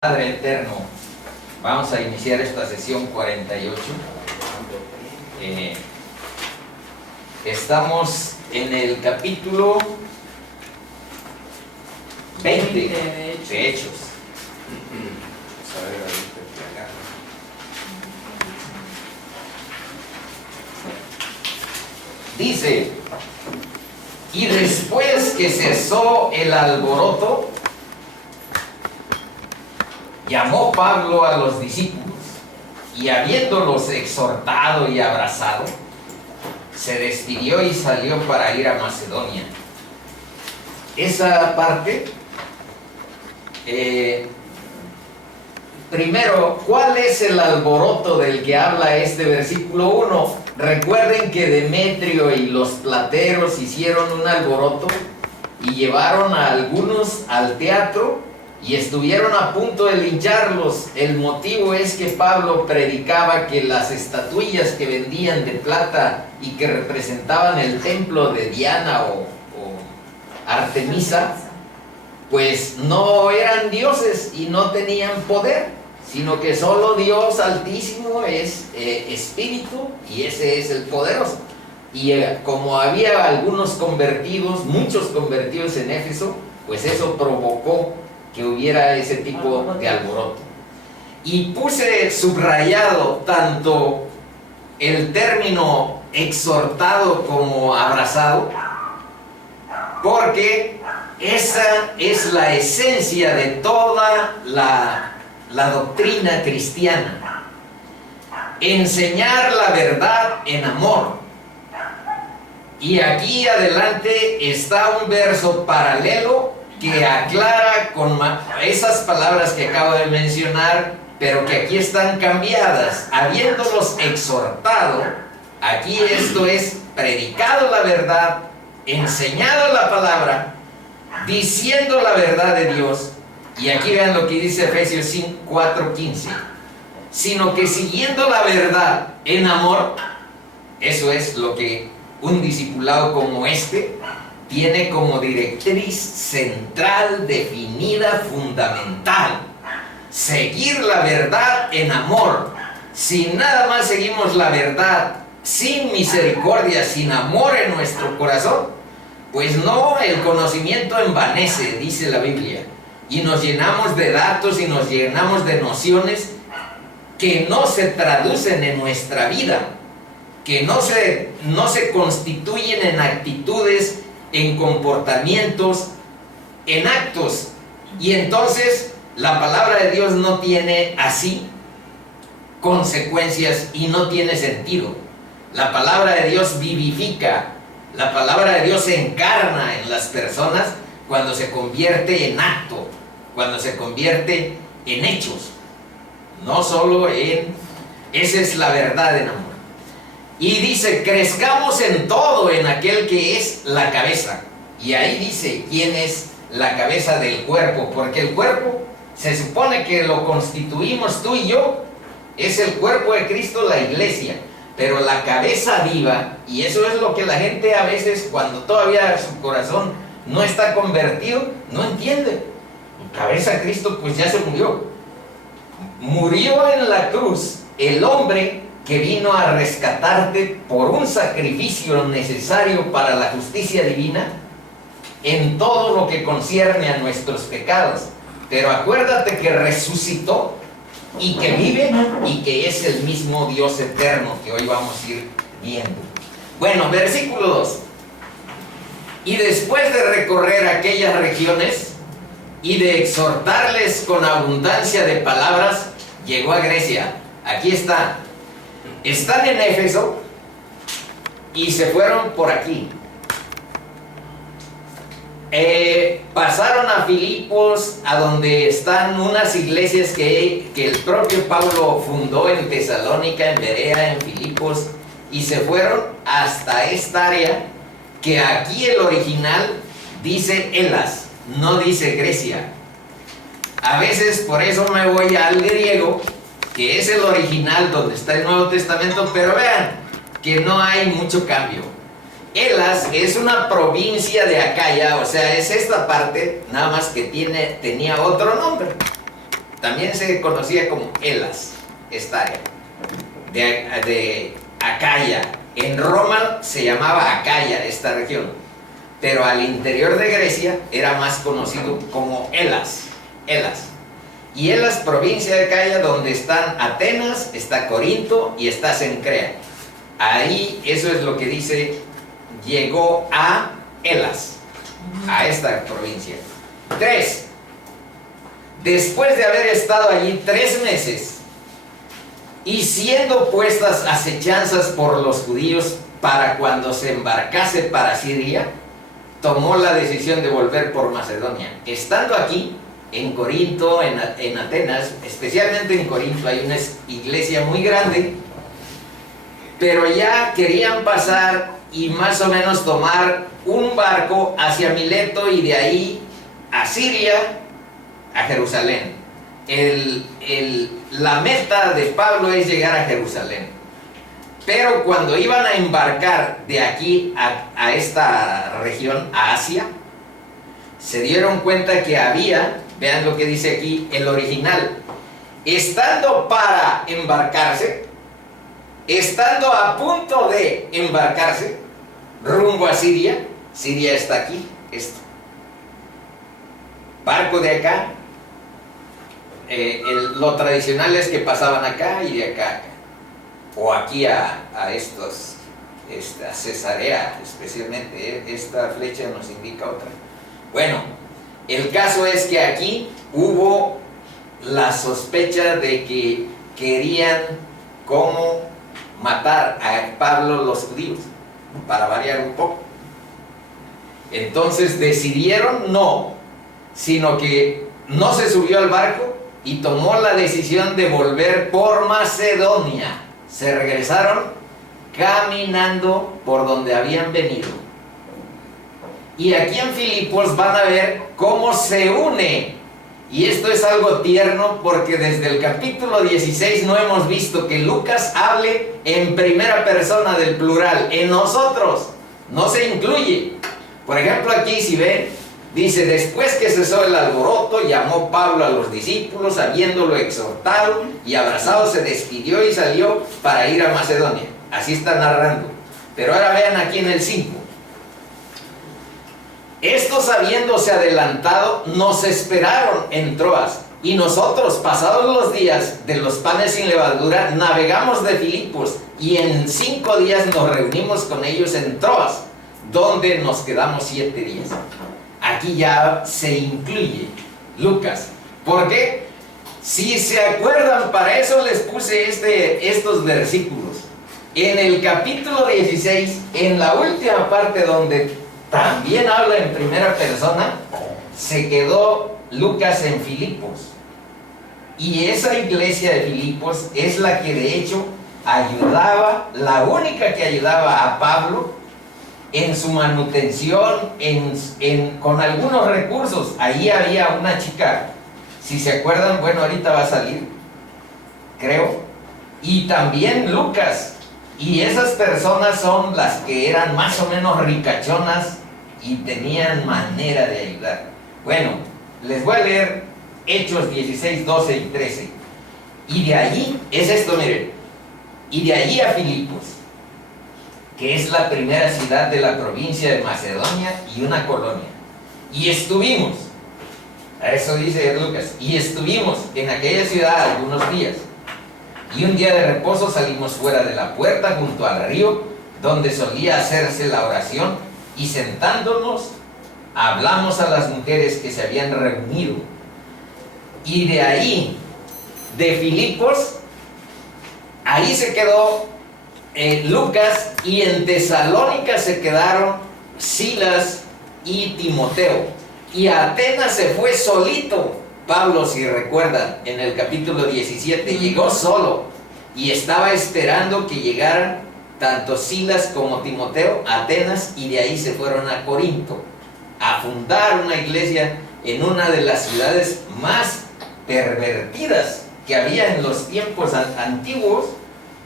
Padre eterno, vamos a iniciar esta sesión 48. Estamos en el capítulo 20 de Hechos. Dice: y después que cesó el alboroto, llamó Pablo a los discípulos, y habiéndolos exhortado y abrazado, se despidió y salió para ir a Macedonia. Esa parte, primero, ¿cuál es el alboroto del que habla este versículo 1? Recuerden que Demetrio y los plateros hicieron un alboroto y llevaron a algunos al teatro y estuvieron a punto de lincharlos. El motivo es que Pablo predicaba que las estatuillas que vendían de plata y que representaban el templo de Diana o Artemisa, pues no eran dioses y no tenían poder, sino que solo Dios Altísimo es espíritu, y ese es el poderoso. Y como había algunos convertidos, muchos convertidos en Éfeso, pues eso provocó que hubiera ese tipo de alboroto. Y puse subrayado tanto el término exhortado como abrazado, porque esa es la esencia de toda la doctrina cristiana: enseñar la verdad en amor. Y aquí adelante está un verso paralelo que aclara con esas palabras que acabo de mencionar, pero que aquí están cambiadas. Habiéndolos exhortado, aquí esto es predicado la verdad, enseñado la palabra, diciendo la verdad de Dios. Y aquí vean lo que dice Efesios 4:15: sino que siguiendo la verdad en amor. Eso es lo que un discipulado como este tiene como directriz central, definida, fundamental: seguir la verdad en amor. Si nada más seguimos la verdad sin misericordia, sin amor en nuestro corazón, pues no, el conocimiento envanece, dice la Biblia, y nos llenamos de datos y nos llenamos de nociones que no se traducen en nuestra vida, que no se constituyen en actitudes, en comportamientos, en actos. Y entonces la palabra de Dios no tiene así consecuencias y no tiene sentido. La palabra de Dios vivifica, la palabra de Dios se encarna en las personas cuando se convierte en acto, cuando se convierte en hechos, no solo en... Esa es la verdad en amor. Y dice: crezcamos en todo en aquel que es la cabeza. Y ahí dice quién es la cabeza del cuerpo, porque el cuerpo se supone que lo constituimos tú y yo, es el cuerpo de Cristo, la iglesia. Pero la cabeza viva, y eso es lo que la gente a veces, cuando todavía su corazón no está convertido, no entiende. Cabeza de Cristo pues ya se murió. Murió en la cruz el hombre que vino a rescatarte por un sacrificio necesario para la justicia divina en todo lo que concierne a nuestros pecados. Pero acuérdate que resucitó y que vive y que es el mismo Dios eterno, que hoy vamos a ir viendo. Bueno, versículo 2: y después de recorrer aquellas regiones y de exhortarles con abundancia de palabras, llegó a Grecia. Aquí está. Están en Éfeso y se fueron por aquí. Pasaron a Filipos, a donde están unas iglesias que el propio Pablo fundó en Tesalónica, en Berea, en Filipos, y se fueron hasta esta área que aquí el original dice Elas, no dice Grecia. A veces por eso me voy al griego, que es el original donde está el Nuevo Testamento, pero vean que no hay mucho cambio. Elas es una provincia de Acaya, o sea, es esta parte, nada más que tenía otro nombre. también se conocía como Elas, esta área de Acaya. En Roma se llamaba Acaya esta región, pero al interior de Grecia era más conocido como Elas. Y Elas, provincia de Acaya, donde están Atenas, está Corinto y está Cencrea. Ahí, eso es lo que dice, llegó a Elas, a esta provincia. 3. Después de haber estado allí 3 meses y siendo puestas acechanzas por los judíos para cuando se embarcase para Siria, tomó la decisión de volver por Macedonia. Estando aquí, en Corinto, en Atenas, especialmente en Corinto, hay una iglesia muy grande, pero ya querían pasar y más o menos tomar un barco hacia Mileto y de ahí a Siria, a Jerusalén. La meta de Pablo es llegar a Jerusalén. Pero cuando iban a embarcar de aquí a esta región, a Asia, se dieron cuenta que había, vean lo que dice aquí el original, estando para embarcarse, estando a punto de embarcarse, rumbo a Siria. Siria está aquí, esto. Barco de acá. Lo tradicional es que pasaban acá y de acá a acá. O aquí a estos, a Cesarea, especialmente. Esta flecha nos indica otra. Bueno, el caso es que aquí hubo la sospecha de que querían cómo matar a Pablo los judíos, para variar un poco. Entonces decidieron no, sino que no se subió al barco y tomó la decisión de volver por Macedonia. Se regresaron caminando por donde habían venido. Y aquí en Filipos van a ver cómo se une. Y esto es algo tierno porque desde el capítulo 16 no hemos visto que Lucas hable en primera persona del plural. En nosotros no se incluye. Por ejemplo, aquí si ven, dice: después que cesó el alboroto, llamó Pablo a los discípulos, habiéndolo exhortado y abrazado, se despidió y salió para ir a Macedonia. Así está narrando. Pero ahora vean aquí en el 5. Estos, habiéndose adelantado, nos esperaron en Troas, y nosotros, pasados los días de los panes sin levadura, navegamos de Filipos, y en 5 días nos reunimos con ellos en Troas, donde nos quedamos 7 días. Aquí ya se incluye Lucas. ¿Por qué? Si se acuerdan, para eso les puse estos versículos. En el capítulo 16, en la última parte donde también habla en primera persona, se quedó Lucas en Filipos. Y esa iglesia de Filipos es la que de hecho ayudaba, la única que ayudaba a Pablo en su manutención, con algunos recursos. Ahí había una chica, si se acuerdan, bueno, ahorita va a salir, creo, y también Lucas. Y esas personas son las que eran más o menos ricachonas y tenían manera de ayudar. Bueno, les voy a leer Hechos 16, 12 y 13. Y de allí, es esto, miren, y de allí a Filipos, que es la primera ciudad de la provincia de Macedonia y una colonia. Y estuvimos, a eso dice Lucas, y estuvimos en aquella ciudad algunos días. Y un día de reposo salimos fuera de la puerta junto al río, donde solía hacerse la oración, y sentándonos, hablamos a las mujeres que se habían reunido. Y de ahí, de Filipos, ahí se quedó Lucas, y en Tesalónica se quedaron Silas y Timoteo. Y a Atenas se fue solito Pablo, si recuerdan, en el capítulo 17, llegó solo y estaba esperando que llegaran tanto Silas como Timoteo a Atenas, y de ahí se fueron a Corinto a fundar una iglesia en una de las ciudades más pervertidas que había en los tiempos antiguos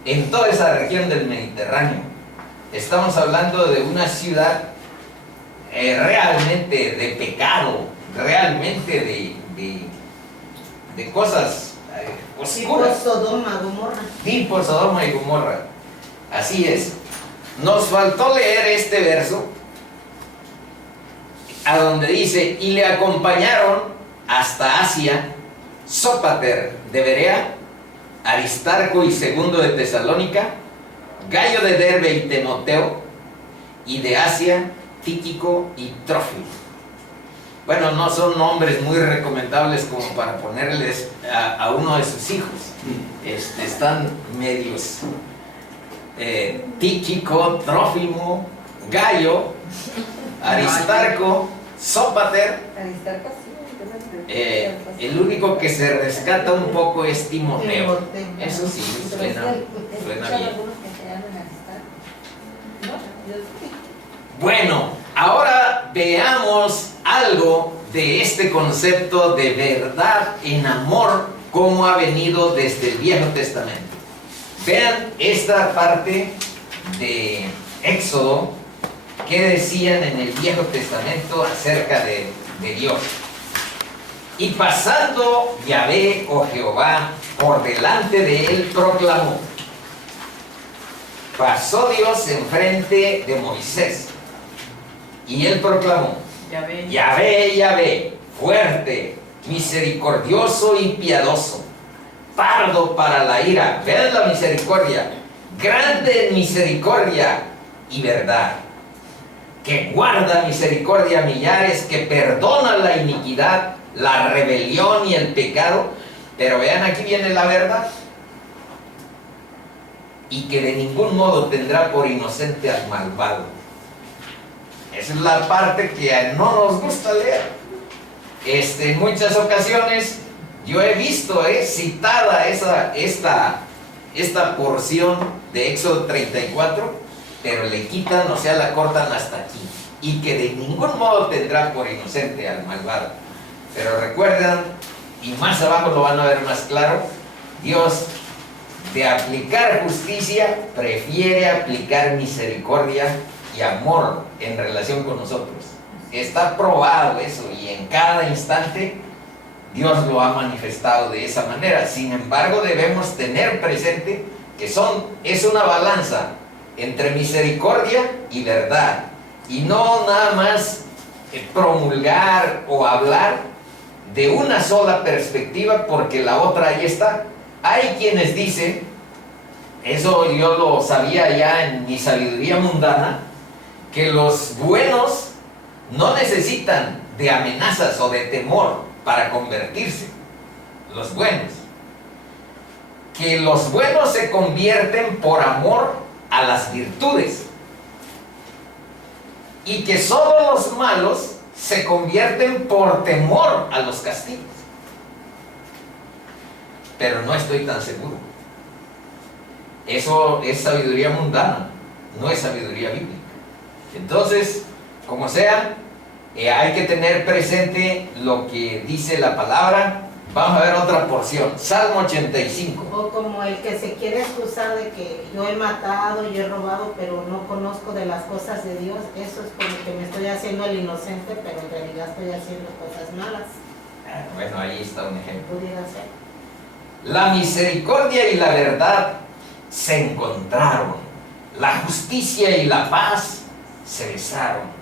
en toda esa región del Mediterráneo. Estamos hablando de una ciudad realmente de pecado, realmente de cosas oscuras. Tipo Sodoma, Gomorra. Tipo Sodoma y Gomorra. Así es. Nos faltó leer este verso, a donde dice: y le acompañaron hasta Asia Sópater de Berea, Aristarco y Segundo de Tesalónica, Gayo de Derbe y Timoteo, y de Asia Tíquico y Trófimo. Bueno, no son nombres muy recomendables como para ponerles a uno de sus hijos. Están medios Tíquico, Trófimo, Gayo, Aristarco, Sópater. Aristarco, sí. El único que se rescata un poco es Timoteo. Eso sí, suena bien. Bueno, ahora veamos algo de este concepto de verdad en amor, cómo ha venido desde el Viejo Testamento. Vean esta parte de Éxodo, que decían en el Viejo Testamento acerca de Dios. Y pasando Yahvé o Jehová por delante de él, proclamó. Pasó Dios enfrente de Moisés y él proclamó: Yahvé, Yahvé, Yahvé, fuerte, misericordioso y piadoso, tardo para la ira. Vean la misericordia, grande en misericordia y verdad, que guarda misericordia a millares, que perdona la iniquidad, la rebelión y el pecado. Pero vean, aquí viene la verdad: y que de ningún modo tendrá por inocente al malvado. Esa es la parte que no nos gusta leer. En muchas ocasiones yo he visto citada esta porción de Éxodo 34, pero le quitan, o sea, la cortan hasta aquí. Y que de ningún modo tendrá por inocente al malvado. Pero recuerdan, y más abajo lo van a ver más claro, Dios, de aplicar justicia, prefiere aplicar misericordia y amor en relación con nosotros. Está probado eso, y en cada instante Dios lo ha manifestado de esa manera. Sin embargo, debemos tener presente que es una balanza entre misericordia y verdad, y no nada más promulgar o hablar de una sola perspectiva, porque la otra ahí está. Hay quienes dicen, eso yo lo sabía ya en mi sabiduría mundana, que los buenos no necesitan de amenazas o de temor para convertirse. Los buenos. Que los buenos se convierten por amor a las virtudes. Y que solo los malos se convierten por temor a los castigos. Pero no estoy tan seguro. Eso es sabiduría mundana, no es sabiduría bíblica. Entonces, como sea, hay que tener presente lo que dice la palabra. Vamos a ver otra porción, Salmo 85. O como el que se quiere excusar de que yo he matado y he robado, pero no conozco de las cosas de Dios. Eso es como que me estoy haciendo el inocente, pero en realidad estoy haciendo cosas malas. Bueno, ahí está un ejemplo. Pudiera ser. La misericordia y la verdad se encontraron. La justicia y la paz se besaron.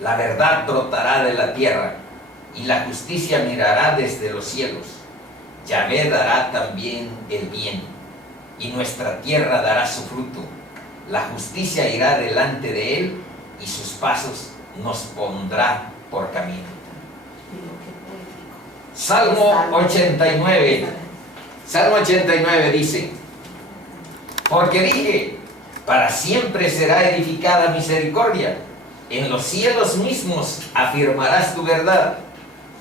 La verdad brotará de la tierra y la justicia mirará desde los cielos. Yahvé dará también el bien y nuestra tierra dará su fruto. La justicia irá delante de él y sus pasos nos pondrá por camino. Salmo 89. Salmo 89 dice: porque dije, para siempre será edificada misericordia, en los cielos mismos afirmarás tu verdad.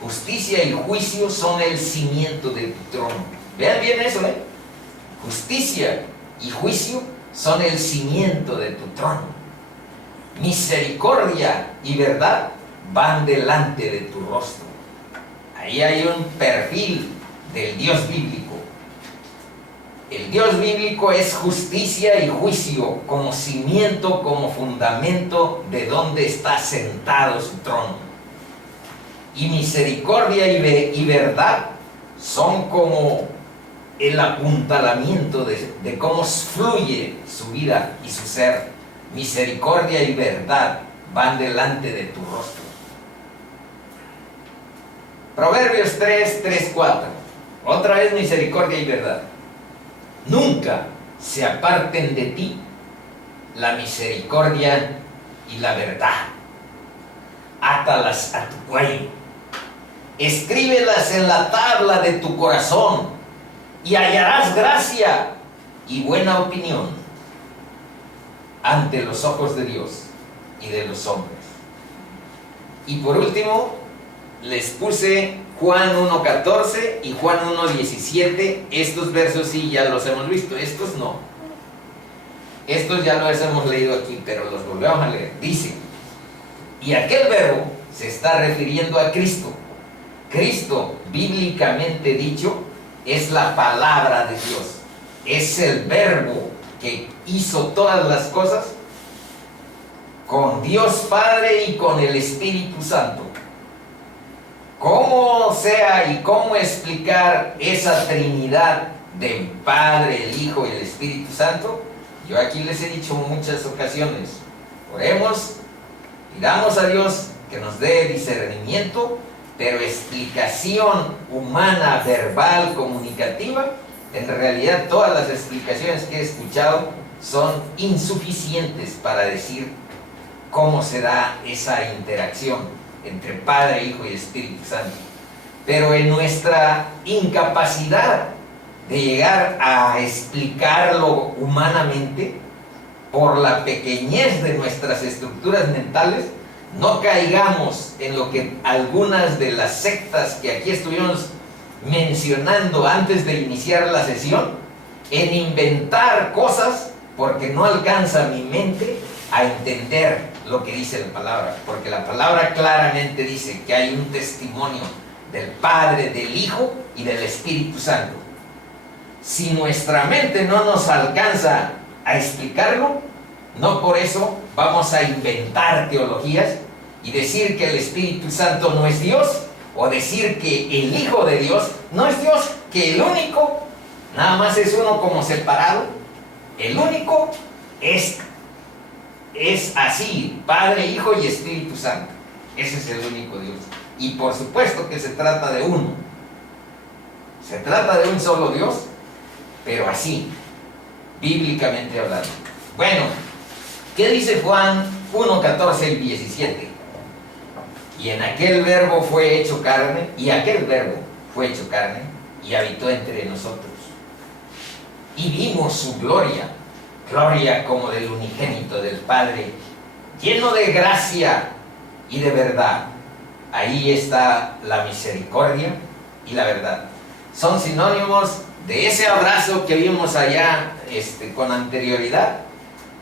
Justicia y juicio son el cimiento de tu trono. Vean bien eso, Justicia y juicio son el cimiento de tu trono. Misericordia y verdad van delante de tu rostro. Ahí hay un perfil del Dios bíblico. El Dios bíblico es justicia y juicio como cimiento, como fundamento de donde está sentado su trono. Y misericordia y verdad son como el apuntalamiento de cómo fluye su vida y su ser. Misericordia y verdad van delante de tu rostro. Proverbios 3:4. Otra vez misericordia y verdad. Nunca se aparten de ti la misericordia y la verdad. Átalas a tu cuello. Escríbelas en la tabla de tu corazón y hallarás gracia y buena opinión ante los ojos de Dios y de los hombres. Y por último, les puse Juan 1:14 y Juan 1:17. Estos versos sí ya los hemos visto, estos no. Estos ya los hemos leído aquí, pero los volvemos a leer. Dice, y aquel verbo se está refiriendo a Cristo. Cristo, bíblicamente dicho, es la palabra de Dios. Es el verbo que hizo todas las cosas con Dios Padre y con el Espíritu Santo. ¿Cómo sea y cómo explicar esa Trinidad del Padre, el Hijo y el Espíritu Santo? Yo aquí les he dicho en muchas ocasiones, oremos, pidamos a Dios que nos dé discernimiento, pero explicación humana, verbal, comunicativa, en realidad todas las explicaciones que he escuchado son insuficientes para decir cómo se da esa interacción entre Padre, Hijo y Espíritu Santo. Pero en nuestra incapacidad de llegar a explicarlo humanamente, por la pequeñez de nuestras estructuras mentales, no caigamos en lo que algunas de las sectas que aquí estuvimos mencionando antes de iniciar la sesión, en inventar cosas porque no alcanza mi mente a entender lo que dice la palabra, porque la palabra claramente dice que hay un testimonio del Padre, del Hijo y del Espíritu Santo. Si nuestra mente no nos alcanza a explicarlo, no por eso vamos a inventar teologías y decir que el Espíritu Santo no es Dios, o decir que el Hijo de Dios no es Dios, que el único nada más es uno como separado. El único es así, Padre, Hijo y Espíritu Santo. Ese es el único Dios. Y por supuesto que se trata de uno. Se trata de un solo Dios, pero así, bíblicamente hablando. Bueno, ¿qué dice Juan 1:14 y 17? Y en aquel verbo fue hecho carne, y aquel verbo fue hecho carne, y habitó entre nosotros. Y vimos su gloria, gloria como del unigénito del Padre, lleno de gracia y de verdad. Ahí está la misericordia y la verdad. Son sinónimos de ese abrazo que vimos allá con anterioridad,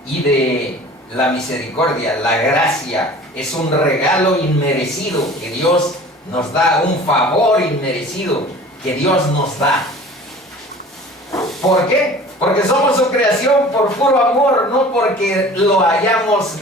y de la misericordia. La gracia es un regalo inmerecido que Dios nos da, un favor inmerecido que Dios nos da. ¿Por qué? Porque somos su creación por puro amor, no porque lo hayamos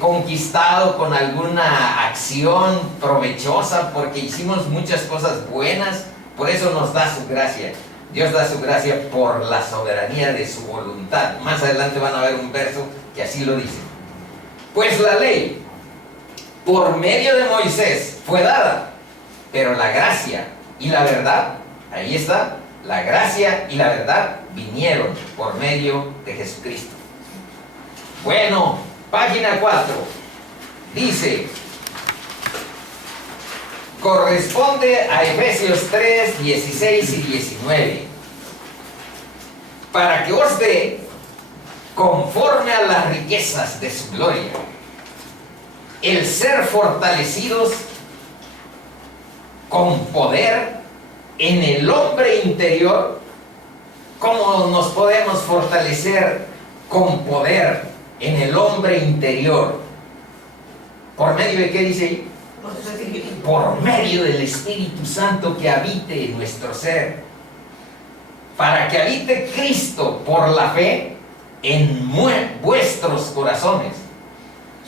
conquistado con alguna acción provechosa, porque hicimos muchas cosas buenas. Por eso nos da su gracia. Dios da su gracia por la soberanía de su voluntad. Más adelante van a ver un verso que así lo dice. Pues la ley, por medio de Moisés, fue dada, pero la gracia y la verdad, ahí está, la gracia y la verdad vinieron por medio de Jesucristo. Bueno, página 4, dice, corresponde a Efesios 3, 16 y 19. Para que os dé conforme a las riquezas de su gloria, el ser fortalecidos con poder en el hombre interior. ¿Cómo nos podemos fortalecer con poder en el hombre interior? ¿Por medio de qué dice ahí? Por medio del Espíritu Santo que habite en nuestro ser, para que habite Cristo por la fe en vuestros corazones,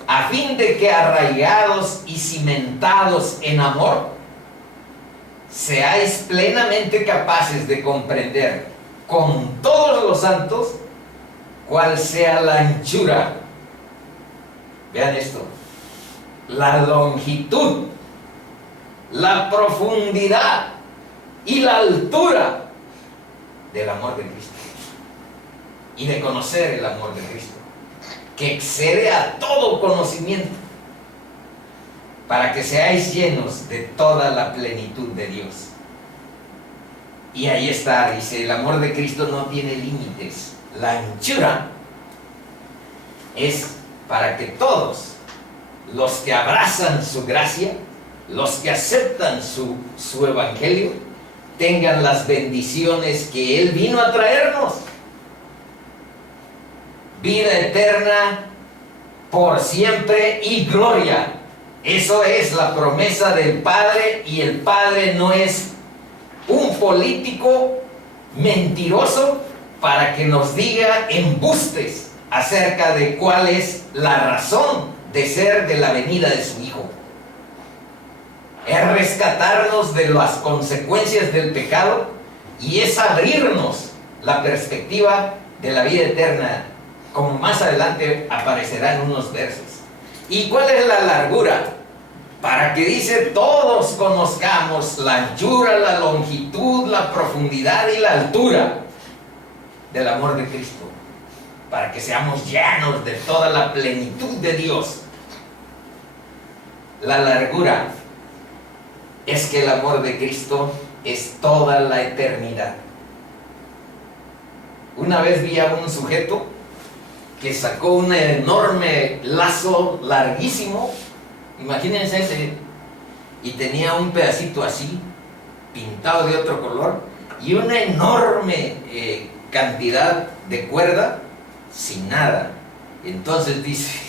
a fin de que arraigados y cimentados en amor, seáis plenamente capaces de comprender con todos los santos cuál sea la anchura, vean esto, la longitud, la profundidad y la altura del amor de Cristo, y de conocer el amor de Cristo, que excede a todo conocimiento, para que seáis llenos de toda la plenitud de Dios. Y ahí está, dice, el amor de Cristo no tiene límites. La anchura es para que todos los que abrazan su gracia, los que aceptan su evangelio, tengan las bendiciones que Él vino a traernos. Vida eterna por siempre y gloria. Eso es la promesa del Padre, y el Padre no es un político mentiroso para que nos diga embustes acerca de cuál es la razón de ser de la venida de su Hijo. Es rescatarnos de las consecuencias del pecado, y es abrirnos la perspectiva de la vida eterna, como más adelante aparecerá en unos versos. ¿Y cuál es la largura? Para que dice todos conozcamos la anchura, la longitud, la profundidad y la altura del amor de Cristo, para que seamos llenos de toda la plenitud de Dios. La largura es que el amor de Cristo es toda la eternidad. Una vez vi a un sujeto que sacó un enorme lazo larguísimo, imagínense ese, y tenía un pedacito así, pintado de otro color, y una enorme cantidad de cuerda sin nada. Entonces dice,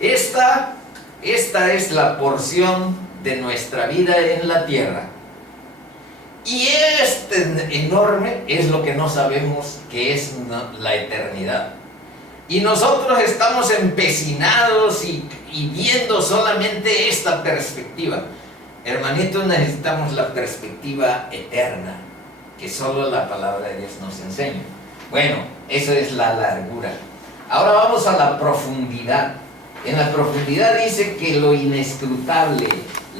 esta es la porción de nuestra vida en la tierra, y este enorme es lo que no sabemos que es la eternidad. Y nosotros estamos empecinados y viendo solamente esta perspectiva. Hermanitos, necesitamos la perspectiva eterna, que solo la palabra de Dios nos enseña. Bueno, eso es la largura. Ahora vamos a la profundidad. En la profundidad dice que lo inescrutable,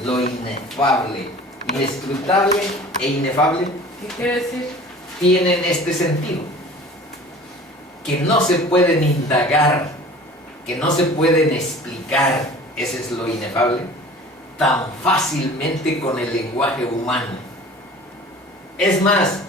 lo inefable, inescrutable e inefable, ¿Qué quiere decir? tienen este sentido, que no se pueden indagar, que no se pueden explicar, ese es lo inefable, tan fácilmente con el lenguaje humano. Es más,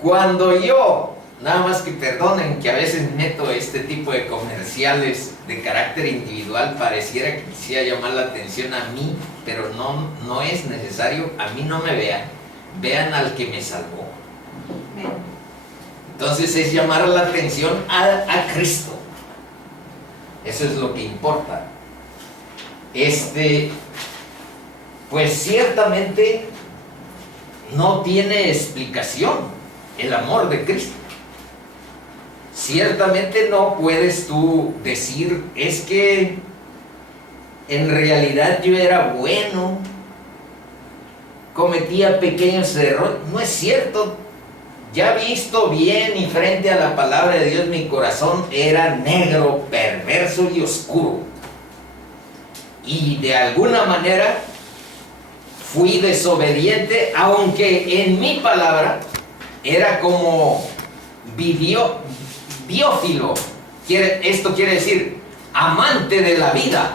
cuando yo, nada más que perdonen que a veces meto este tipo de comerciales de carácter individual, pareciera que quisiera llamar la atención a mí, pero no es necesario. A mí no me vean, vean al que me salvó. Entonces es llamar la atención a Cristo. Eso es lo que importa. Pues ciertamente no tiene explicación el amor de Cristo. Ciertamente no puedes tú decir, es que en realidad yo era bueno, cometía pequeños errores. No es cierto. Ya visto bien y frente a la palabra de Dios, mi corazón era negro, perverso y oscuro. Y de alguna manera fui desobediente, aunque en mi palabra era como biófilo. Esto quiere decir amante de la vida,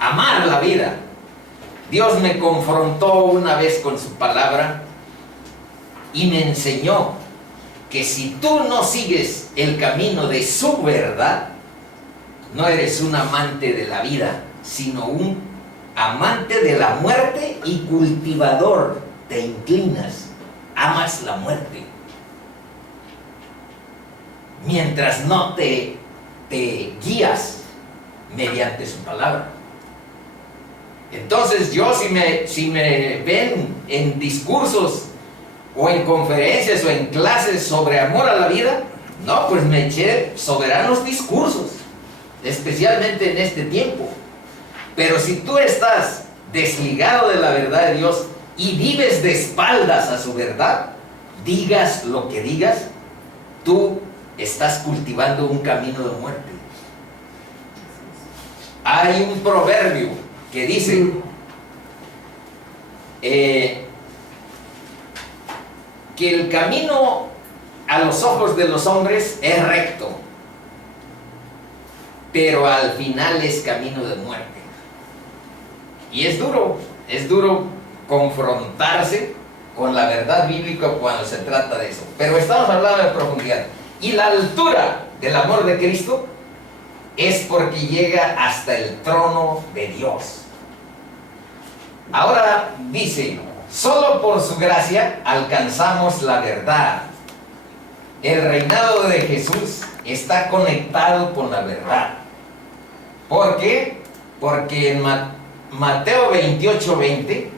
amar la vida. Dios me confrontó una vez con su palabra y me enseñó que si tú no sigues el camino de su verdad, no eres un amante de la vida, sino un amante de la muerte y cultivador. Te inclinas, amas la muerte, mientras no te guías mediante su palabra. Entonces yo, si me ven en discursos o en conferencias o en clases sobre amor a la vida, no, pues me eché soberanos discursos, especialmente en este tiempo. Pero si tú estás desligado de la verdad de Dios, y vives de espaldas a su verdad, digas lo que digas, tú estás cultivando un camino de muerte. Hay un proverbio que dice que el camino a los ojos de los hombres es recto, pero al final es camino de muerte. Y es duro confrontarse con la verdad bíblica cuando se trata de eso. Pero estamos hablando de profundidad. Y la altura del amor de Cristo es porque llega hasta el trono de Dios. Ahora dice, solo por su gracia alcanzamos la verdad. El reinado de Jesús está conectado con la verdad. ¿Por qué? Porque en Mateo 28:20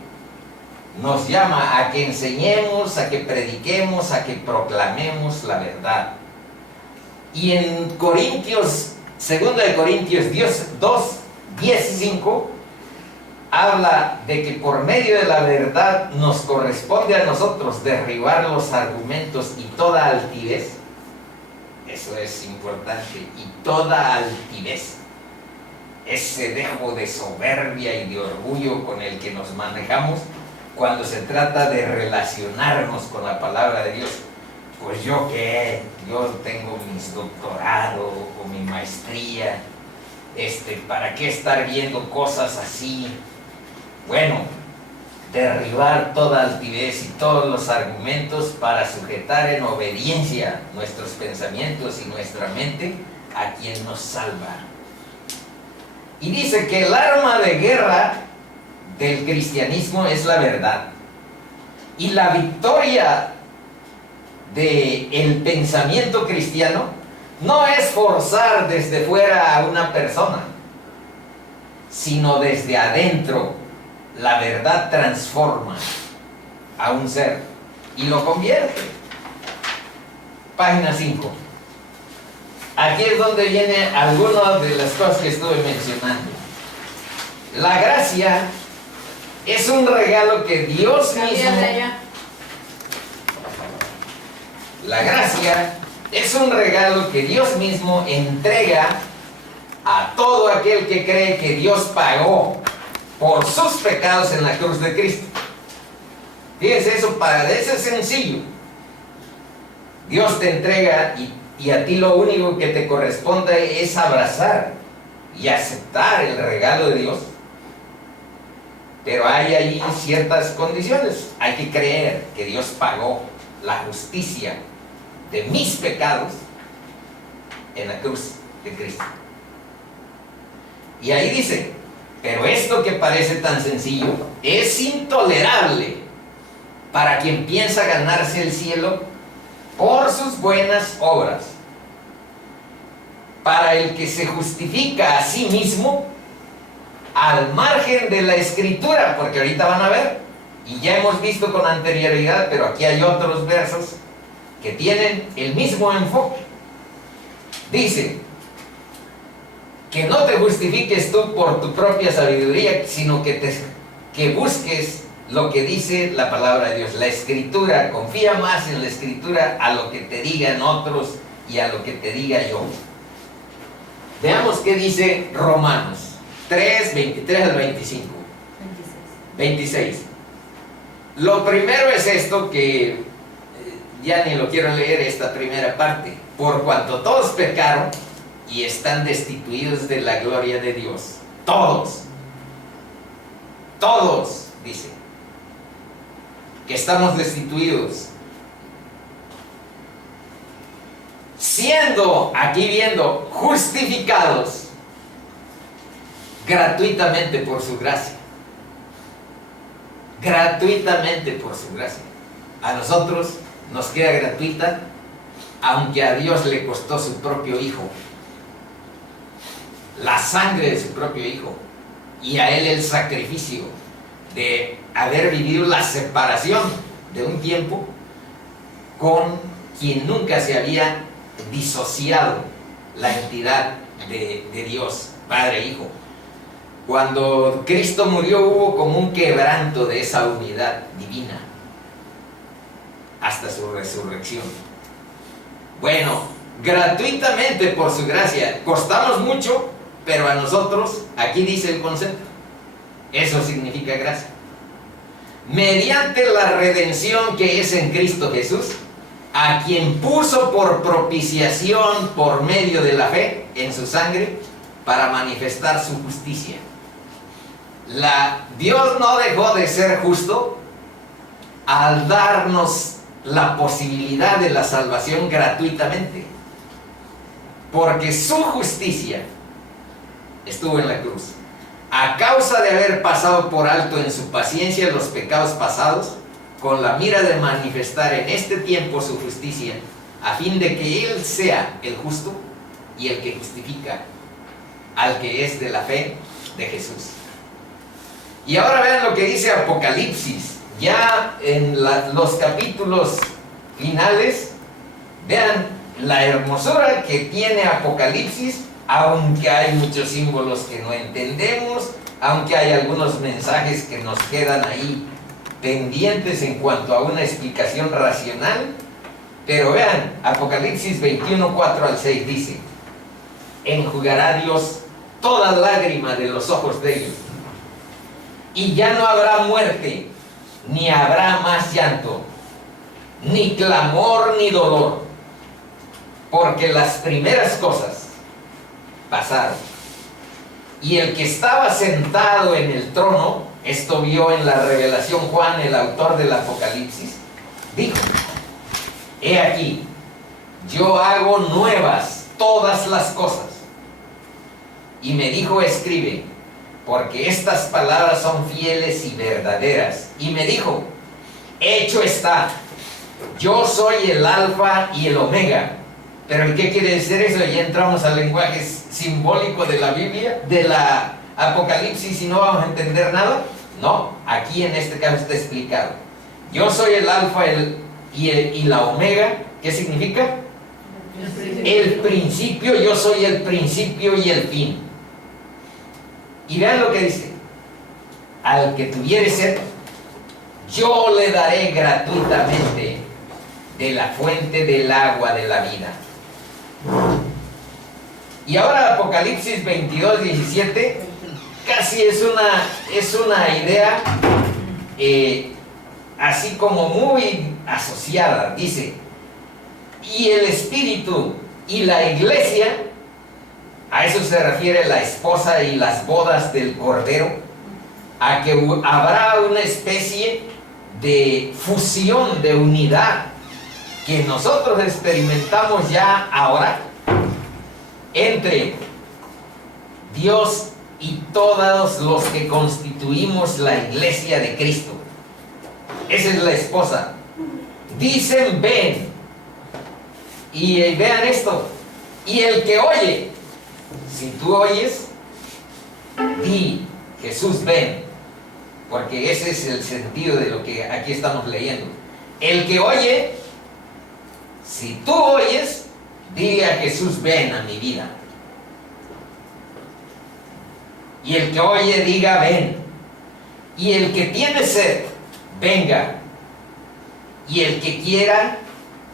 nos llama a que enseñemos, a que prediquemos, a que proclamemos la verdad. Y en Corintios, 2 de Corintios 2:10-5 habla de que por medio de la verdad nos corresponde a nosotros derribar los argumentos y toda altivez. Eso es importante. Y toda altivez, ese dejo de soberbia y de orgullo con el que nos manejamos cuando se trata de relacionarnos con la palabra de Dios. Pues yo qué, yo tengo mis doctorados o mi maestría, ¿para qué estar viendo cosas así? Bueno, derribar toda altivez y todos los argumentos para sujetar en obediencia nuestros pensamientos y nuestra mente a quien nos salva. Y dice que el arma de guerra del cristianismo es la verdad. Y la victoria del pensamiento cristiano no es forzar desde fuera a una persona, sino desde adentro. La verdad transforma a un ser y lo convierte. Página 5. Aquí es donde viene algunas de las cosas que estuve mencionando. La gracia es un regalo que Dios mismo... La gracia es un regalo que Dios mismo entrega a todo aquel que cree que Dios pagó por sus pecados en la cruz de Cristo. Fíjense, eso parece sencillo. Dios te entrega y a ti lo único que te corresponde es abrazar y aceptar el regalo de Dios. Pero hay allí ciertas condiciones. Hay que creer que Dios pagó la justicia de mis pecados en la cruz de Cristo. Y ahí dice, pero esto que parece tan sencillo es intolerable para quien piensa ganarse el cielo por sus buenas obras. Para el que se justifica a sí mismo al margen de la Escritura, porque ahorita van a ver, y ya hemos visto con anterioridad, pero aquí hay otros versos que tienen el mismo enfoque. Dice, que no te justifiques tú por tu propia sabiduría, sino que busques lo que dice la palabra de Dios, la Escritura. Confía más en la Escritura a lo que te digan otros y a lo que te diga yo. Veamos qué dice Romanos 3, 23 al 25. 26. Lo primero es esto que ya ni lo quiero leer, esta primera parte. Por cuanto todos pecaron y están destituidos de la gloria de Dios. Todos, dice, que estamos destituidos. Siendo, aquí viendo, justificados gratuitamente por su gracia. Gratuitamente por su gracia. A nosotros nos queda gratuita, aunque a Dios le costó su propio Hijo, la sangre de su propio Hijo, y a Él el sacrificio de haber vivido la separación de un tiempo con quien nunca se había disociado la entidad de Dios, Padre e Hijo. Cuando Cristo murió hubo como un quebranto de esa unidad divina hasta su resurrección. Bueno, gratuitamente por su gracia, costamos mucho, pero a nosotros, aquí dice el concepto, eso significa gracia. Mediante la redención que es en Cristo Jesús, a quien puso por propiciación por medio de la fe en su sangre para manifestar su justicia. Dios no dejó de ser justo al darnos la posibilidad de la salvación gratuitamente, porque su justicia estuvo en la cruz. A causa de haber pasado por alto en su paciencia los pecados pasados, con la mira de manifestar en este tiempo su justicia, a fin de que Él sea el justo y el que justifica al que es de la fe de Jesús. Y ahora vean lo que dice Apocalipsis, ya en los capítulos finales. Vean la hermosura que tiene Apocalipsis, aunque hay muchos símbolos que no entendemos, aunque hay algunos mensajes que nos quedan ahí pendientes en cuanto a una explicación racional. Pero vean, Apocalipsis 21, 4 al 6 dice: enjugará Dios toda lágrima de los ojos de ellos, y ya no habrá muerte, ni habrá más llanto, ni clamor, ni dolor, porque las primeras cosas pasaron. Y el que estaba sentado en el trono, esto vio en la revelación Juan, el autor del Apocalipsis, dijo: he aquí, yo hago nuevas todas las cosas. Y me dijo: escribe, porque estas palabras son fieles y verdaderas. Y me dijo: hecho está, yo soy el alfa y el omega. Pero ¿qué quiere decir eso? Ya entramos al lenguaje simbólico de la Biblia, de la Apocalipsis, y no vamos a entender nada. No, aquí en este caso está explicado. Yo soy el alfa y la omega. ¿Qué significa? El principio, yo soy el principio y el fin. Y vean lo que dice: al que tuviere sed, yo le daré gratuitamente de la fuente del agua de la vida. Y ahora Apocalipsis 22, 17, casi es una idea así como muy asociada. Dice: y el Espíritu y la iglesia, a eso se refiere la esposa y las bodas del Cordero, a que habrá una especie de fusión, de unidad, que nosotros experimentamos ya ahora entre Dios y todos los que constituimos la iglesia de Cristo. Esa es la esposa. Dicen: ven. Y vean esto: y el que oye, si tú oyes, di: Jesús, ven. Porque ese es el sentido de lo que aquí estamos leyendo. El que oye, si tú oyes, dile a Jesús: ven a mi vida. Y el que oye, diga: ven. Y el que tiene sed, venga. Y el que quiera,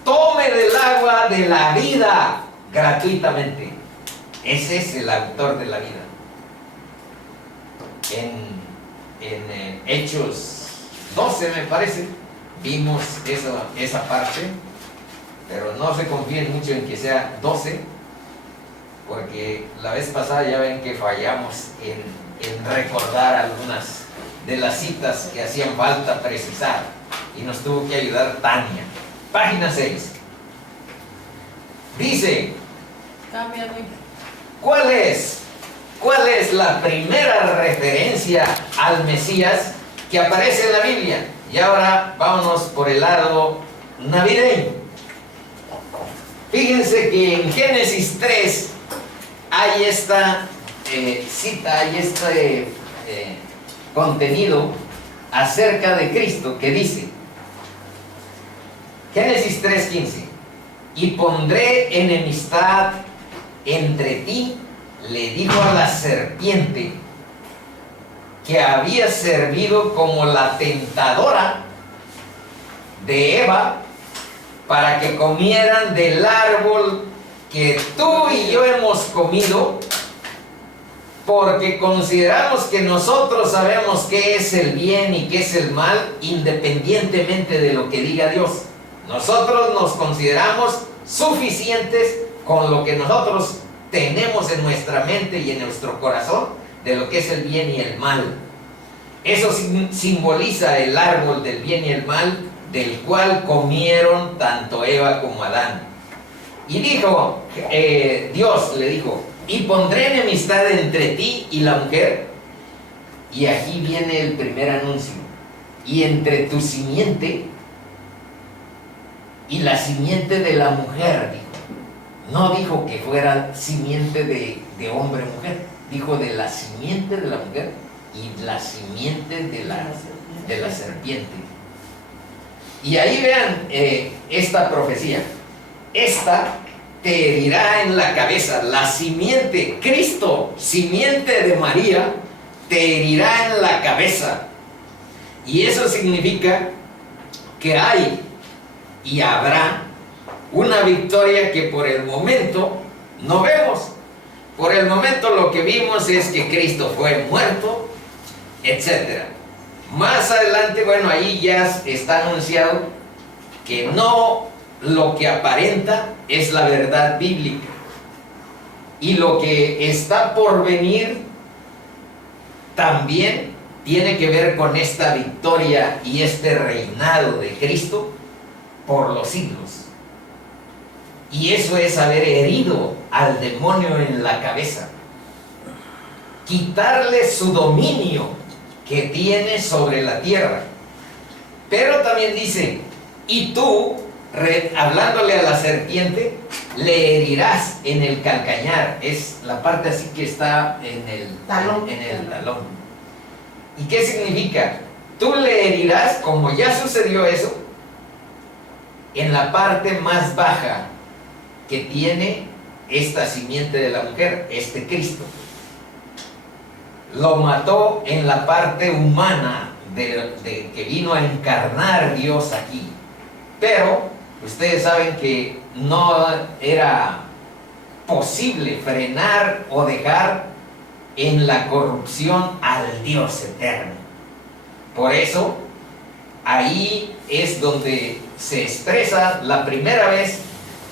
tome del agua de la vida gratuitamente. Ese es el autor de la vida. En Hechos 12, me parece, vimos esa parte, pero no se confíen mucho en que sea 12, porque la vez pasada ya ven que fallamos en recordar algunas de las citas que hacían falta precisar, y nos tuvo que ayudar Tania. Página 6. Dice: ¿cuál es la primera referencia al Mesías que aparece en la Biblia? Y ahora vámonos por el lado navideño. Fíjense que en Génesis 3 hay esta cita, hay este contenido acerca de Cristo que dice, Génesis 3:15: y pondré enemistad entre ti, le dijo a la serpiente, que había servido como la tentadora de Eva para que comieran del árbol que tú y yo hemos comido, porque consideramos que nosotros sabemos qué es el bien y qué es el mal, independientemente de lo que diga Dios. Nosotros nos consideramos suficientes con lo que nosotros tenemos en nuestra mente y en nuestro corazón de lo que es el bien y el mal. Eso simboliza el árbol del bien y el mal, del cual comieron tanto Eva como Adán. Y dijo, Dios le dijo, y pondré enemistad entre ti y la mujer. Y aquí viene el primer anuncio. Y entre tu simiente y la simiente de la mujer, dijo. No dijo que fuera simiente de hombre o mujer. Dijo de la simiente de la mujer y la simiente de la serpiente. Y ahí vean esta profecía. Esta te herirá en la cabeza, la simiente, Cristo, simiente de María, te herirá en la cabeza. Y eso significa que hay y habrá una victoria que por el momento no vemos. Por el momento lo que vimos es que Cristo fue muerto, etc. Más adelante, bueno, ahí ya está anunciado que no lo que aparenta es la verdad bíblica. Y lo que está por venir también tiene que ver con esta victoria y este reinado de Cristo por los siglos. Y eso es haber herido al demonio en la cabeza, quitarle su dominio que tiene sobre la tierra. Pero también dice, y tú, hablándole a la serpiente, le herirás en el calcañar. Es la parte así que está en el talón. ¿Y qué significa? Tú le herirás, como ya sucedió eso, en la parte más baja que tiene esta simiente de la mujer, este Cristo. Lo mató en la parte humana de que vino a encarnar Dios aquí. Pero ustedes saben que no era posible frenar o dejar en la corrupción al Dios eterno. Por eso, ahí es donde se expresa la primera vez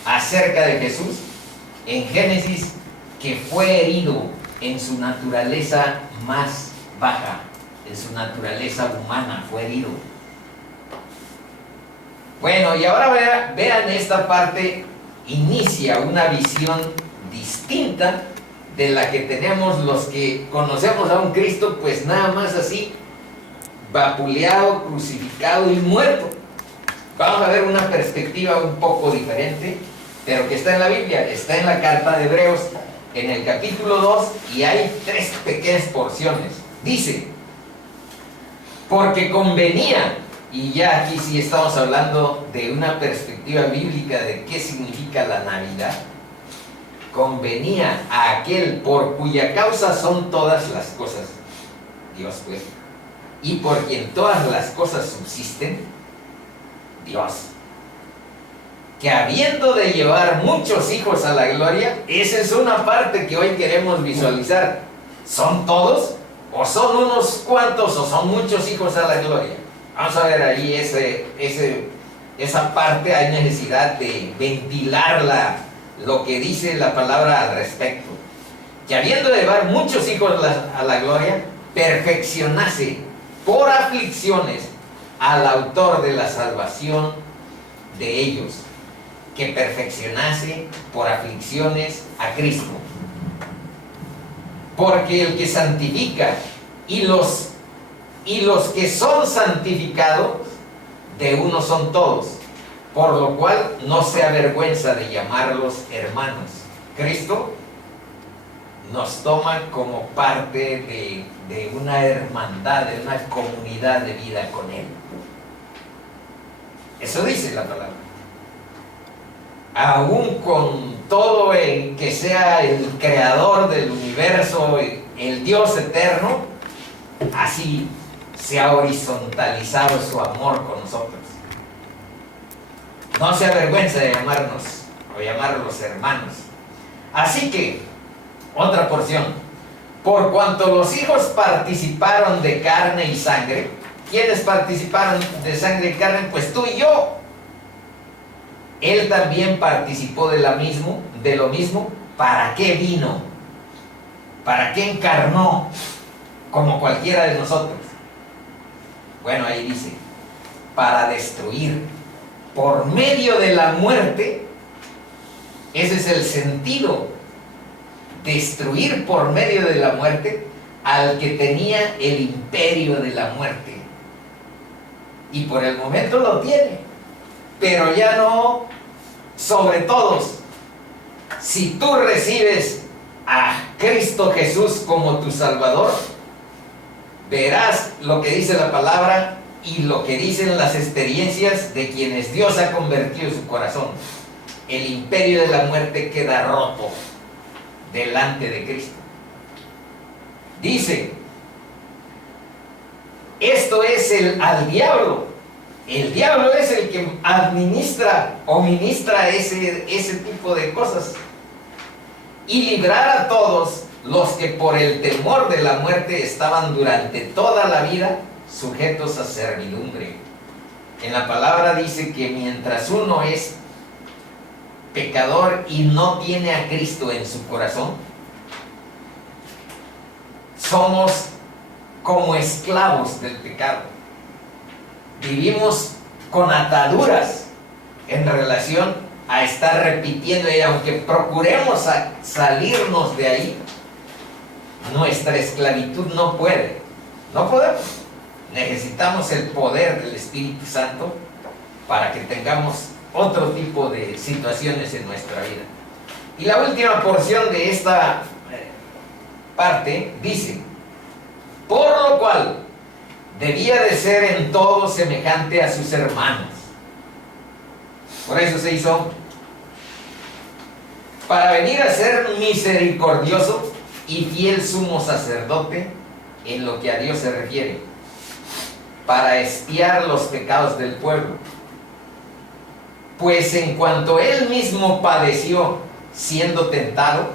acerca de Jesús en Génesis, que fue herido en su naturaleza más baja, en su naturaleza humana, fue herido. Bueno, y ahora vean esta parte, inicia una visión distinta de la que tenemos los que conocemos a un Cristo, pues nada más así, vapuleado, crucificado y muerto. Vamos a ver una perspectiva un poco diferente, pero que está en la Biblia, está en la carta de Hebreos, en el capítulo 2, y hay 3 pequeñas porciones. Dice, porque convenía, y ya aquí sí estamos hablando de una perspectiva bíblica de qué significa la Navidad, convenía a aquel por cuya causa son todas las cosas, Dios pues, y por quien todas las cosas subsisten, Dios, que habiendo de llevar muchos hijos a la gloria, esa es una parte que hoy queremos visualizar. ¿Son todos? ¿O son unos cuantos? ¿O son muchos hijos a la gloria? Vamos a ver ahí esa parte. Hay necesidad de ventilarla, lo que dice la palabra al respecto. Que habiendo de llevar muchos hijos a la gloria, perfeccionase por aflicciones al autor de la salvación de ellos. Que perfeccionase por aflicciones a Cristo. Porque el que santifica y los que son santificados, de uno son todos, por lo cual no se avergüenza de llamarlos hermanos. Cristo nos toma como parte de una hermandad, de una comunidad de vida con Él. Eso dice la palabra. Aún con todo el que sea el creador del universo, el Dios eterno, así se ha horizontalizado su amor con nosotros. No se avergüenza de llamarnos o llamarlos hermanos. Así que, otra porción. Por cuanto los hijos participaron de carne y sangre, ¿quiénes participaron de sangre y carne? Pues tú y yo. Él también participó de lo mismo. ¿Para qué vino? ¿Para qué encarnó? Como cualquiera de nosotros. Bueno, ahí dice, para destruir por medio de la muerte. Ese es el sentido. Destruir por medio de la muerte al que tenía el imperio de la muerte. Y por el momento lo tiene, pero ya no sobre todos. Si tú recibes a Cristo Jesús como tu Salvador, verás lo que dice la palabra y lo que dicen las experiencias de quienes Dios ha convertido en su corazón. El imperio de la muerte queda roto delante de Cristo. Dice, esto es al diablo. El diablo es el que administra o ministra ese tipo de cosas. Y librar a todos los que por el temor de la muerte estaban durante toda la vida sujetos a servidumbre. En la palabra dice que mientras uno es pecador y no tiene a Cristo en su corazón, somos como esclavos del pecado. Vivimos con ataduras en relación a estar repitiendo, y aunque procuremos salirnos de ahí, nuestra esclavitud no podemos. Necesitamos el poder del Espíritu Santo para que tengamos otro tipo de situaciones en nuestra vida. Y la última porción de esta parte dice, por lo cual debía de ser en todo semejante a sus hermanos. Por eso se hizo hombre, para venir a ser misericordioso y fiel sumo sacerdote en lo que a Dios se refiere, para expiar los pecados del pueblo. Pues en cuanto él mismo padeció siendo tentado,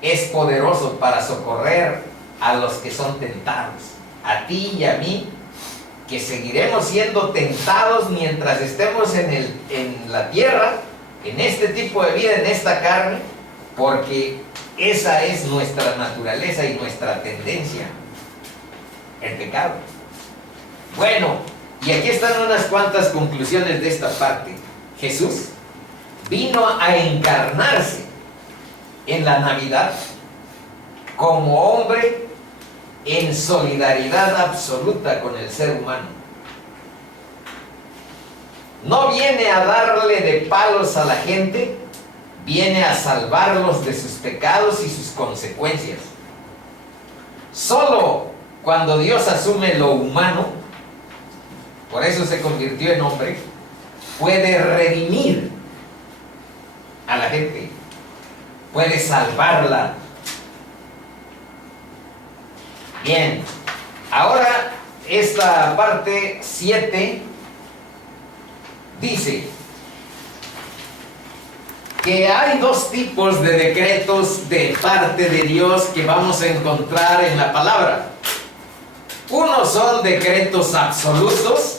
es poderoso para socorrer a los que son tentados, a ti y a mí, que seguiremos siendo tentados mientras estemos en la tierra, en este tipo de vida, en esta carne, porque esa es nuestra naturaleza y nuestra tendencia, el pecado. Bueno, y aquí están unas cuantas conclusiones de esta parte. Jesús vino a encarnarse en la Navidad como hombre en solidaridad absoluta con el ser humano. No viene a darle de palos a la gente, viene a salvarlos de sus pecados y sus consecuencias. Solo cuando Dios asume lo humano, por eso se convirtió en hombre, puede redimir a la gente, puede salvarla. Bien, ahora esta parte 7 dice que hay dos tipos de decretos de parte de Dios que vamos a encontrar en la palabra. Unos son decretos absolutos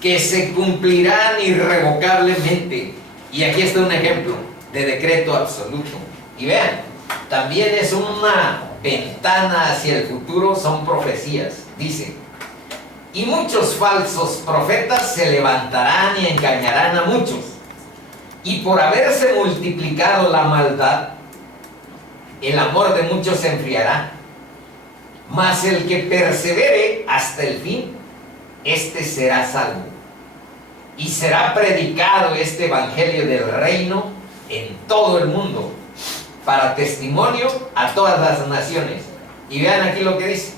que se cumplirán irrevocablemente. Y aquí está un ejemplo de decreto absoluto. Y vean, también es una ventana hacia el futuro, son profecías. Dice, y muchos falsos profetas se levantarán y engañarán a muchos. Y por haberse multiplicado la maldad, el amor de muchos se enfriará. Mas el que persevere hasta el fin, este será salvo. Y será predicado este evangelio del reino en todo el mundo, para testimonio a todas las naciones. Y vean aquí lo que dice,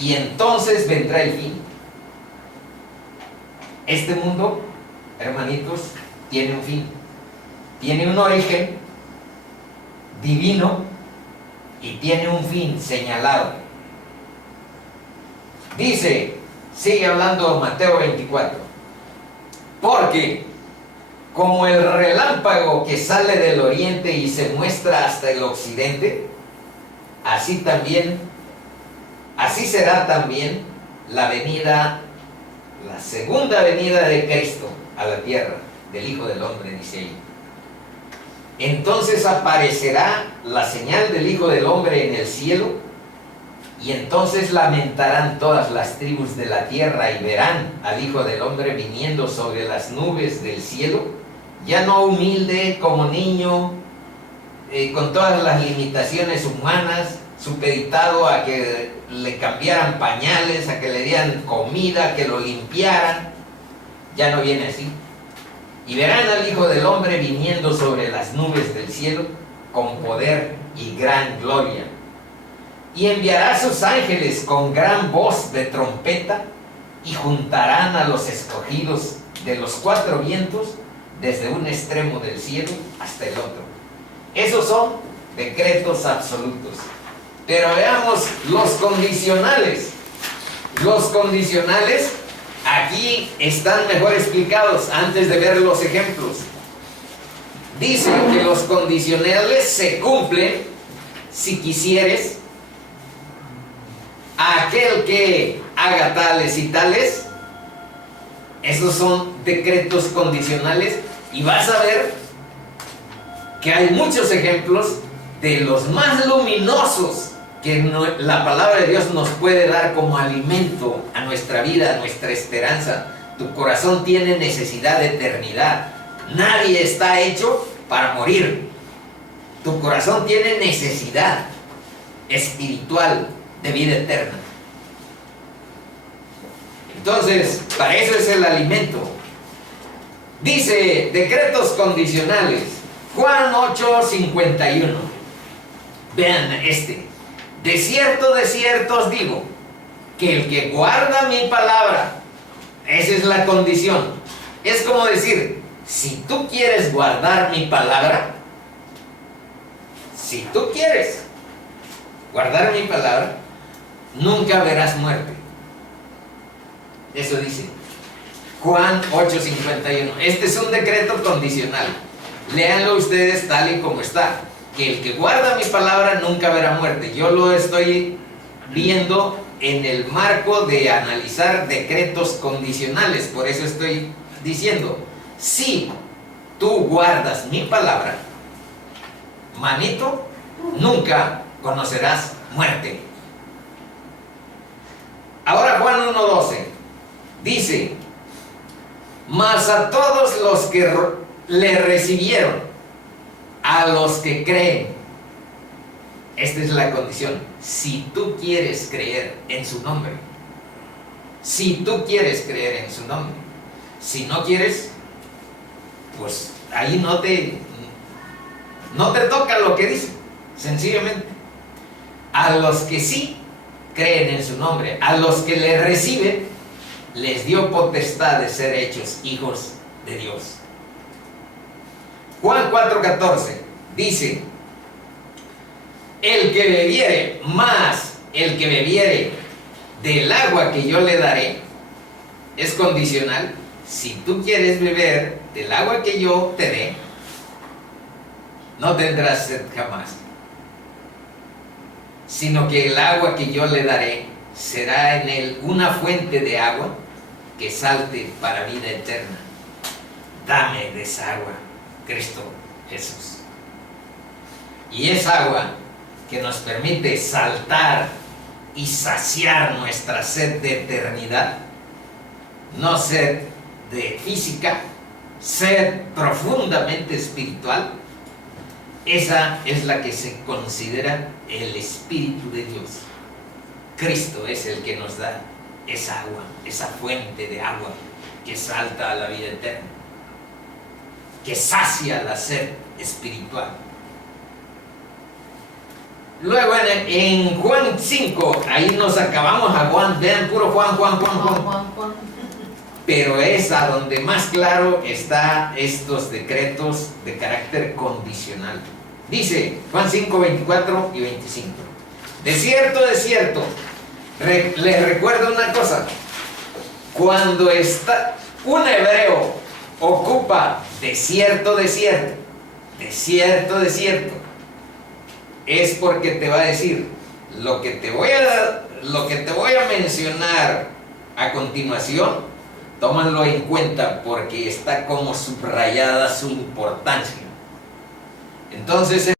y entonces vendrá el fin. Este mundo, hermanitos, tiene un fin, tiene un origen divino y tiene un fin señalado. Dice, sigue hablando Mateo 24, porque como el relámpago que sale del oriente y se muestra hasta el occidente, así será también la segunda venida de Cristo a la tierra, del Hijo del Hombre, dice ahí. Entonces aparecerá la señal del Hijo del Hombre en el cielo, y entonces lamentarán todas las tribus de la tierra y verán al Hijo del Hombre viniendo sobre las nubes del cielo, ya no humilde como niño, con todas las limitaciones humanas, supeditado a que le cambiaran pañales, a que le dieran comida, que lo limpiaran. Ya no viene así. Y verán al Hijo del Hombre viniendo sobre las nubes del cielo con poder y gran gloria. Y enviará a sus ángeles con gran voz de trompeta, y juntarán a los escogidos de los cuatro vientos, desde un extremo del cielo hasta el otro. Esos son decretos absolutos. Pero veamos los condicionales. Los condicionales aquí están mejor explicados antes de ver los ejemplos. Dice que los condicionales se cumplen si quisieres, a aquel que haga tales y tales. Esos son decretos condicionales, y vas a ver que hay muchos ejemplos de los más luminosos que la palabra de Dios nos puede dar como alimento a nuestra vida, a nuestra esperanza. Tu corazón tiene necesidad de eternidad. Nadie está hecho para morir. Tu corazón tiene necesidad espiritual de vida eterna. Entonces, para eso es el alimento. Dice, decretos condicionales, Juan 8:51. Vean este. De cierto os digo, que el que guarda mi palabra, esa es la condición. Es como decir, si tú quieres guardar mi palabra, si tú quieres guardar mi palabra, nunca verás muerte. Eso dice Juan 8:51. Este es un decreto condicional. Léanlo ustedes tal y como está. Que el que guarda mi palabra nunca verá muerte. Yo lo estoy viendo en el marco de analizar decretos condicionales. Por eso estoy diciendo, si tú guardas mi palabra, manito, nunca conocerás muerte. Ahora Juan 1:12 dice, mas a todos los que le recibieron, a los que creen. Esta es la condición. Si tú quieres creer en su nombre, si tú quieres creer en su nombre, si no quieres, pues ahí no te toca lo que dice, sencillamente. A los que sí creen en su nombre, a los que le reciben, les dio potestad de ser hechos hijos de Dios. Juan 4:14 dice, el que bebiere, más el que bebiere del agua que yo le daré, es condicional. Si tú quieres beber del agua que yo te dé, no tendrás sed jamás, sino que el agua que yo le daré será en él una fuente de agua que salte para vida eterna. Dame de esa agua, Cristo Jesús. Y es agua que nos permite saltar y saciar nuestra sed de eternidad, no sed de física, sed profundamente espiritual. Esa es la que se considera el Espíritu de Dios. Cristo es el que nos da esa agua, esa fuente de agua que salta a la vida eterna, que sacia la sed espiritual. Luego en Juan 5, ahí nos acabamos a Juan, vean puro Juan. Pero es a donde más claro está estos decretos de carácter condicional. Dice Juan 5, 24 y 25. De cierto, Les recuerdo una cosa. Cuando está un hebreo ocupa desierto, es porque te va a decir lo que te voy a mencionar a continuación, tómanlo en cuenta porque está como subrayada su importancia. Entonces